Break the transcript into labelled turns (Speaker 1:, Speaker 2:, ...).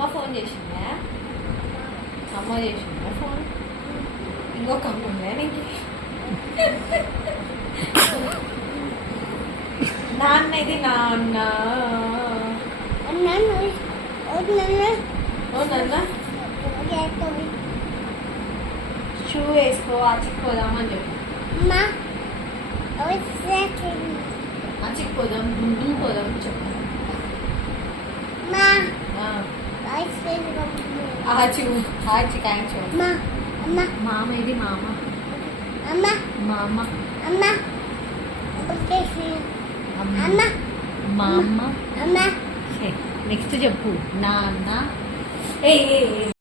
Speaker 1: ma phone để chuyển nhé Thảo mơ để chuyển ma phone Anh có cầm một bé bên kia Nam này thì nà nà
Speaker 2: Anh nắng rồi Ôi nắng á
Speaker 1: Ôi nắng á Ôi nắng á Chú ấy có ạ chị có đám ăn được
Speaker 2: Má Ôi xe kì
Speaker 1: Ạ chị có đám đúng đúng có đám chụp ఆచూ ఆచి కాంచో
Speaker 2: మామ
Speaker 1: మామ ఇది మామ అమ్మ మామ
Speaker 2: అమ్మ ఓకే
Speaker 1: అమ్మ మామ
Speaker 2: అమ్మ
Speaker 1: నెక్స్ట్ చెప్పు నాన్న ఏ